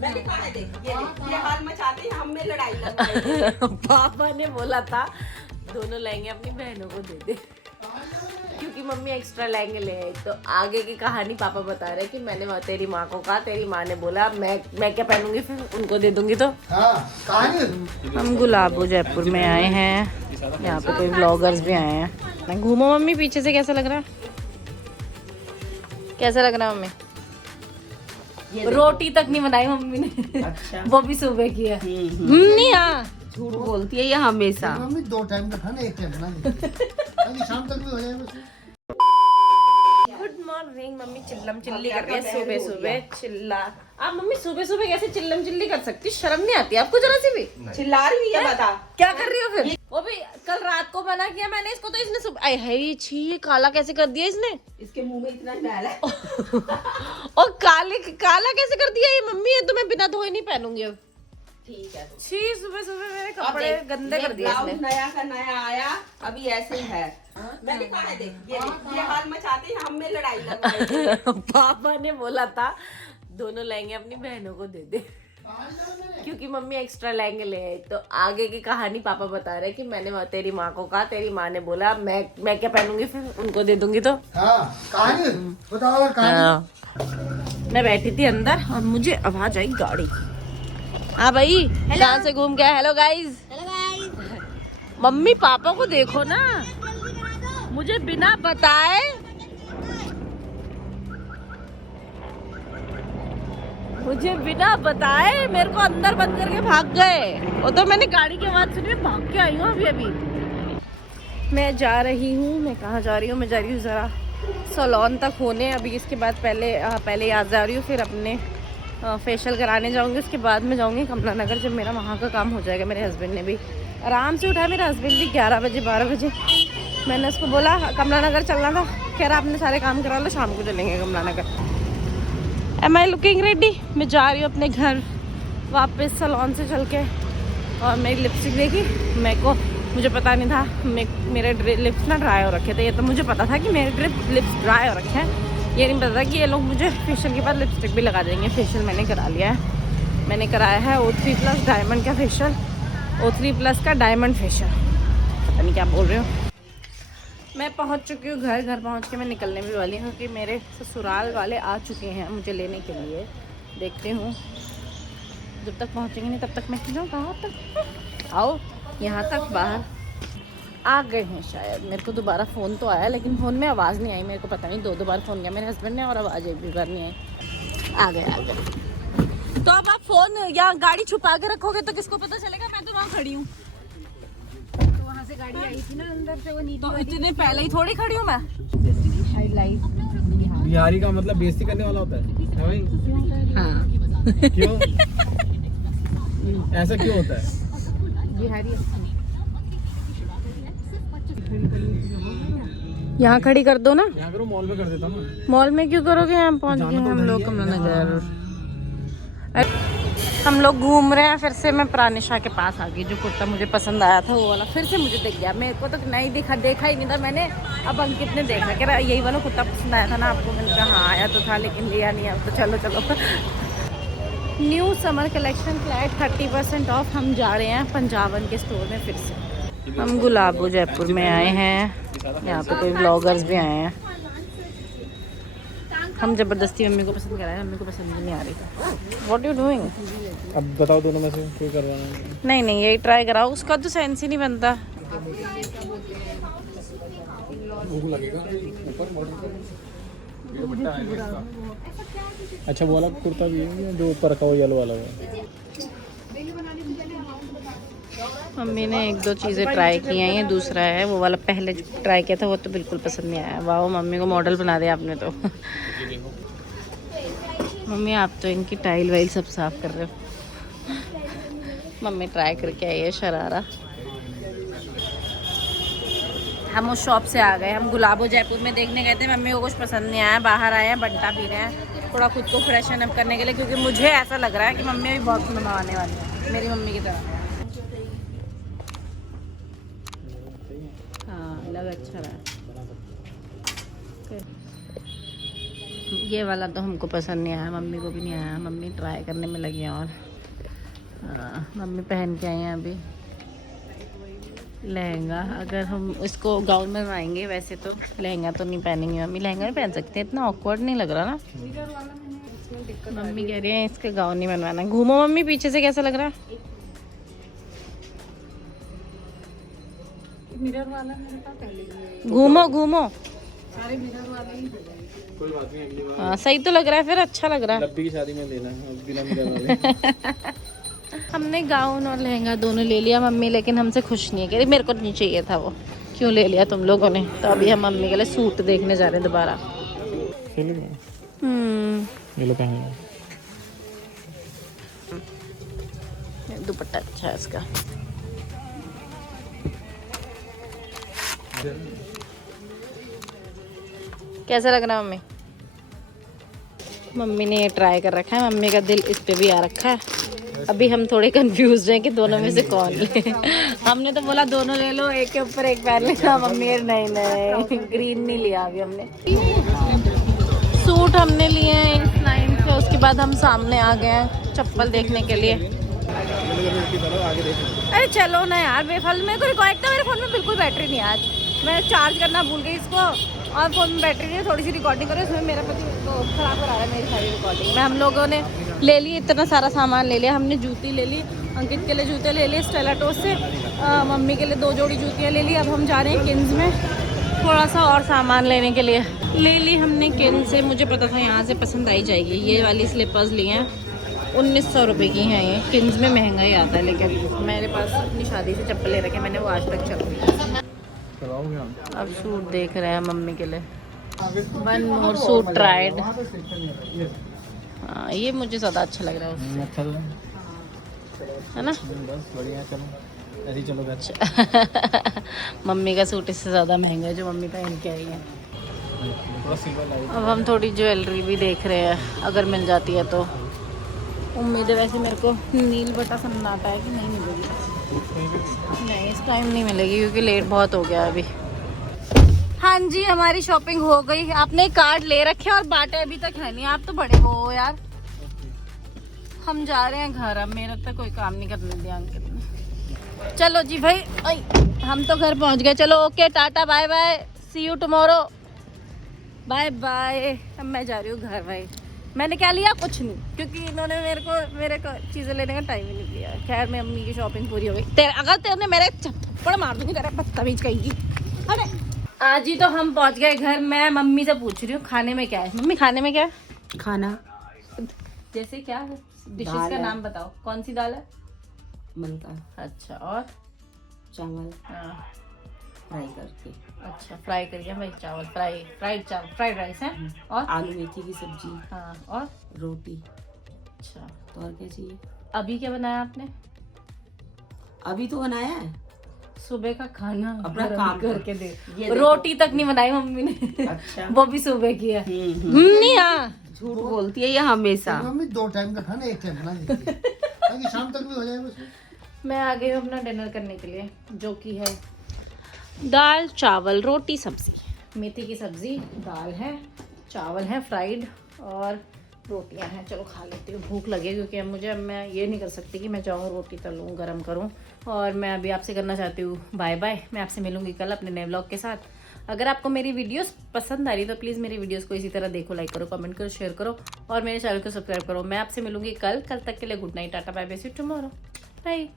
मैंने कहा है देख ये हाल मचाते हैं, हम में लड़ाई लगवाएंगे। पापा ने बोला था दोनों लहंगे अपनी बहनों को दे दे, क्योंकि मम्मी एक्स्ट्रा लहंगे ले आई। तो आगे की कहानी पापा बता रहे कि मैंने तेरी माँ को कहा, तेरी माँ ने बोला मैं क्या पहनूंगी, फिर उनको दे दूंगी। तो हम गुलाबो जयपुर में आए हैं, यहाँ पे कोई व्लॉगर्स भी आए हैं। घूमो मम्मी, पीछे से कैसा लग रहा है? कैसा लग रहा है मम्मी? रोटी तक नहीं बनाई मम्मी ने। अच्छा। वो भी सुबह की है। नहीं हाँ झूठ बोलती है ये हमेशा। मम्मी 2 टाइम का खाना 1 टाइम बना अभी शाम तक भी हो जाएगा। Good morning. मम्मी चिल्लम चिल्ली कर रही है सुबह सुबह। चिल्ला आप मम्मी सुबह सुबह कैसे चिल्लम चिल्ली कर सकती? शर्म नहीं आती आपको जरा सी भी? चिल्ला रही है, बता क्या कर रही हो फिर? वो भी कल रात को मना किया मैंने इसको, तो इसने सुबह आए है ये छी, ये काला कैसे कर दिया इसने? इसके मुंह में इतना मैल है। और काला कैसे कर दिया ये मम्मी? ये तो मैं बिना धोए नहीं पहनूंगी अब। ठीक है छी, सुबह सुबह मेरे कपड़े गंदे कर दिए इसने। नया का नया आया, अभी ऐसे ही है। मैंने कहा है देख ये हाल मचाते हैं, हम में लड़ाई लगवाएंगे। पापा ने बोला था दोनों लहंगे अपनी बहनों को दे दे, क्योंकि मम्मी एक्स्ट्रा लहंगे ले आई। तो आगे की कहानी पापा बता रहे कि मैंने तेरी माँ को कहा, तेरी माँ ने बोला मैं क्या पहनूंगी, फिर उनको दे दूंगी। तो कहानी बताओ कहानी। मैं बैठी थी अंदर और मुझे आवाज आई गाड़ी। हाँ भाई, कहाँ से घूम गया? Hello guys. मम्मी पापा को देखो ना, मुझे बिना बताए मेरे को अंदर बंद करके भाग गए। और तो मैंने गाड़ी की आवाज सुनी, मैं भाग के आई हूँ अभी। मैं जा रही हूँ, मैं कहाँ जा रही हूँ? मैं जा रही हूँ जरा सैलून तक होने। अभी इसके बाद पहले यहाँ जा रही हूँ, फिर अपने फेशियल कराने जाऊंगी। उसके बाद में जाऊंगी कमला नगर, जब मेरा वहाँ का काम हो जाएगा। मेरे हस्बैंड ने भी आराम से उठाया, मेरा हस्बैंड भी 11 बजे 12 बजे। मैंने उसको बोला कमला नगर चलना था, कह रहा आपने सारे काम करा लो, शाम को चलेंगे Kamla Nagar. Am I looking ready? मैं जा रही हूँ अपने घर वापस सैलून से चल के। और मेरी लिपस्टिक देखी मुझे पता नहीं था, मेरे लिप्स ना ड्राई हो रखे थे। ये तो मुझे पता था कि मेरे लिप्स ड्राई हो रखे हैं, ये नहीं पता था कि ये लोग मुझे फेशियल के बाद लिपस्टिक भी लगा देंगे। फेशियल मैंने करा लिया है, मैंने कराया है O3+ डायमंड का फेशियल, O3+ का डायमंड फेशियल। पता नहीं क्या बोल रही हूँ। मैं पहुँच चुकी हूँ घर पहुँच के मैं निकलने भी वाली हूँ, क्योंकि मेरे ससुराल वाले आ चुके हैं मुझे लेने के लिए। देखती हूँ जब तक पहुँचेंगे नहीं तब तक मैं क्यों कहाँ तक आओ, यहाँ तक बाहर आ गए हैं शायद। मेरे को दोबारा फ़ोन तो आया, लेकिन फ़ोन में आवाज़ नहीं आई। मेरे को पता नहीं, 2 बार फ़ोन किया मेरे हस्बैंड ने और आवाज़ एक भी बार नहीं आई। आ गए। तो अब आप फ़ोन या गाड़ी छुपा के रखोगे तो किसको पता चलेगा? मैं तो वहाँ खड़ी हूँ। तो वहाँ से गाड़ी आई थी ना अंदर से, वो नीचे तो इतने पहले ही थोड़ी खड़ी हूँ मैं। बिहारी का मतलब बेइज्जती करने वाला होता है भाई? हाँ। क्यों? ऐसा क्यों होता है? बिहारी यहाँ खड़ी कर दो ना। यहाँ करो, मॉल में कर देता हूँ। मॉल में क्यों करोगे? यहाँ पहुँच गए हम लोग कमला नगर। हम लोग घूम रहे हैं फिर से। मैं प्रानिशा के पास आ गई। जो कुर्ता मुझे पसंद आया था वो वाला फिर से मुझे दिख गया। मेरे को तो नहीं देखा ही नहीं था मैंने। अब अंकित ने देखा, कह रहा यही वाला कुर्ता पसंद आया था ना आपको? मैंने कहा हाँ आया तो था, लेकिन लिया नहीं। अब तो चलो new summer collection flat 30% of. हम जा रहे हैं पंजाबन के स्टोर में फिर से। हम गुलाबो जयपुर में आए हैं, यहाँ पे कोई ब्लॉगर्स भी आए हैं। हम जबरदस्ती मम्मी को पसंद कराए, मम्मी को पसंद नहीं आ रही थी। What you doing? अब बताओ दोनों में से कोई करवाना है? नहीं यही ट्राई कराओ, उसका तो सेंस ही नहीं बनता। अच्छा वो वाला कुर्ता भी है जो ऊपर रखा हुआ येलो वाला है। मम्मी ने 1-2 चीज़ें ट्राई की हैं, ये दूसरा है। वो वाला पहले ट्राई किया था वो तो बिल्कुल पसंद नहीं आया। वाह मम्मी को मॉडल बना दिया आपने तो। मम्मी आप तो इनकी टाइल वाइल सब साफ कर रहे हो। मम्मी ट्राई करके आई है शरारा। हम उस शॉप से आ गए। हम गुलाबो जयपुर में देखने गए थे, मम्मी को कुछ पसंद नहीं आया। बाहर आए हैं, बंटा पी रहे हैं थोड़ा खुद को फ्रेशन अप करने के लिए, क्योंकि मुझे ऐसा लग रहा है कि मम्मी भी बहुत मनवाने वाली है, मेरी मम्मी की तरह। हाँ लग अच्छा रहा है। ये वाला तो हमको पसंद नहीं आया, मम्मी को भी नहीं आया। मम्मी ट्राई करने में लगी हैं और मम्मी पहन के आई हैं अभी लहंगा। अगर हम इसको गाउन में बनाएंगे, वैसे तो लहंगा तो नहीं पहनेंगे मम्मी, लहंगा नहीं पहन सकते, इतना ऑकवर्ड नहीं लग रहा ना। मम्मी कह रही है इसका गाउन नहीं बनवाना। घूमो मम्मी, पीछे से कैसा लग रहा है? मिरर वाला मेरे पास पहले ही है। घूमो घूमो। सारे मिरर वाले ही हो जाएंगे। कोई बात नहीं, अगली बार हाँ सही तो लग रहा है, फिर अच्छा लग रहा है। लब्बी की शादी में लेना है, अब बिना मिरर वाले। हमने गाउन और लहंगा दोनों ले लिया मम्मी, लेकिन हमसे खुश नहीं है। कह रही मेरे को नहीं चाहिए था वो, क्यों ले लिया तुम लोगों ने। तो अभी हम मम्मी के लिए सूट देखने जा रहे हैं दोबारा। ये लो पहन लो। दुपट्टा अच्छा है इसका। कैसा लग रहा है मम्मी? मम्मी ने ये ट्राई कर रखा है, मम्मी का दिल इस पे भी आ रखा है। अभी हम थोड़े कंफ्यूज हैं कि दोनों में से कौन ले। हमने तो बोला दोनों ले लो, एक के ऊपर एक पहन लेना। मम्मी नहीं नहीं ग्रीन नहीं लिया अभी हमने। सूट हमने लिए हैं इस लाइन से, उसके बाद हम सामने आ गए हैं चप्पल देखने के लिए। अरे चलो ना यार बेफालतू। मेरे को रिकॉर्ड था, मेरे फ़ोन में बिल्कुल बैटरी नहीं है आज। मैं चार्ज करना भूल गई इसको और फ़ोन में बैटरी नहीं है। थोड़ी सी रिकॉर्डिंग करो, इसमें मेरा पति तो ख़राब करा रहा है मेरी सारी रिकॉर्डिंग में। हम लोगों ने ले ली, इतना सारा सामान ले लिया हमने। जूती ले ली, अंकित के लिए जूते ले लिए स्टेलाटोस से, मम्मी के लिए 2 जोड़ी जूतियाँ ले ली। अब हम जा रहे हैं किन्स में थोड़ा सा और सामान लेने के लिए। ले ली हमने किन्स से, मुझे पता था यहाँ से पसंद आई जाएगी। ये वाली स्लीपर्स ली हैं, 1900 रुपये की हैं ये। किन्स में महंगा ही आता है, लेकिन मेरे पास अपनी शादी से चप्पल ले रखे, मैंने वो आज तक चल। अब सूट देख रहे हैं मम्मी के लिए। 1 मोर सूट ट्राइड। हाँ ये मुझे ज़्यादा अच्छा लग रहा है उससे, अच्छा तो है ना? बस बढ़िया, चलो ऐसे ही चलो। अच्छा मम्मी का सूट इससे ज़्यादा महंगा है जो मम्मी पहन के आई है। अब हम थोड़ी ज्वेलरी भी देख रहे हैं, अगर मिल जाती है तो। उम्मीद है वैसे मेरे को नील बटा सन्नाटा है कि नहीं मिलेगी। नहीं इस टाइम नहीं मिलेगी क्योंकि लेट बहुत हो गया अभी। हाँ जी हमारी शॉपिंग हो गई। आपने कार्ड ले रखे और बांटे अभी तक है नहीं। आप तो बड़े हो यार। हम जा रहे हैं घर, अब मेरा तो कोई काम नहीं करने दिया अंकित ने। चलो जी भाई, हम तो घर पहुंच गए। चलो okay tata bye bye, see you tomorrow, bye bye. अब मैं जा रही हूँ घर भाई। मैंने क्या लिया? कुछ नहीं, क्योंकि इन्होंने मेरे को चीज़ें लेने का टाइम ही नहीं दिया। खैर मैं अम्मी की शॉपिंग पूरी हो गई। अगर तेरे मेरे थप्पड़ मार दूँगी तेरे, बदतमीज कहेगी। अरे आज ही तो हम पहुंच गए घर। मैं मम्मी से पूछ रही हूँ खाने में क्या है। मम्मी खाने में क्या है? खाना जैसे क्या है? डिशेस दाल का है। नाम बताओ। कौन सी दाल है? मन का अच्छा और चावल हाँ, फ्राई करके, अच्छा फ्राई करिए भाई चावल, फ्राइड राइस है। और आलू मेथी की सब्जी, हाँ और रोटी। अच्छा तो और क्या चाहिए? अभी क्या बनाया आपने? अभी तो बनाया है सुबह का खाना अपना गरम काम करके दे। ये देखो। रोटी तक नहीं बनाई मम्मी ने। अच्छा वो भी सुबह की है। नहीं हाँ झूठ बोलती है ये हमेशा। मम्मी 2 टाइम का खाना 1 टाइम बना देती है ताकि शाम तक भी हो जाए बस। मैं आ गई हूँ अपना डिनर करने के लिए, जो कि है दाल चावल रोटी सब्जी। मेथी की सब्जी, दाल है, चावल है फ्राइड और रोटियां हैं। चलो खा लेती हूँ, भूख लगे क्योंकि अब मैं ये नहीं कर सकती कि मैं जाऊँ रोटी तलूँ गरम करूँ। और मैं अभी आपसे करना चाहती हूँ बाय बाय। मैं आपसे मिलूँगी कल अपने नए व्लॉग के साथ। अगर आपको मेरी वीडियोस पसंद आ रही तो प्लीज़ मेरी वीडियोस को इसी तरह देखो, लाइक करो, कमेंट करो, शेयर करो और मेरे चैनल को सब्सक्राइब करो। मैं आपसे मिलूँगी कल तक के लिए good night, tata bye bye, see you tomorrow, bye.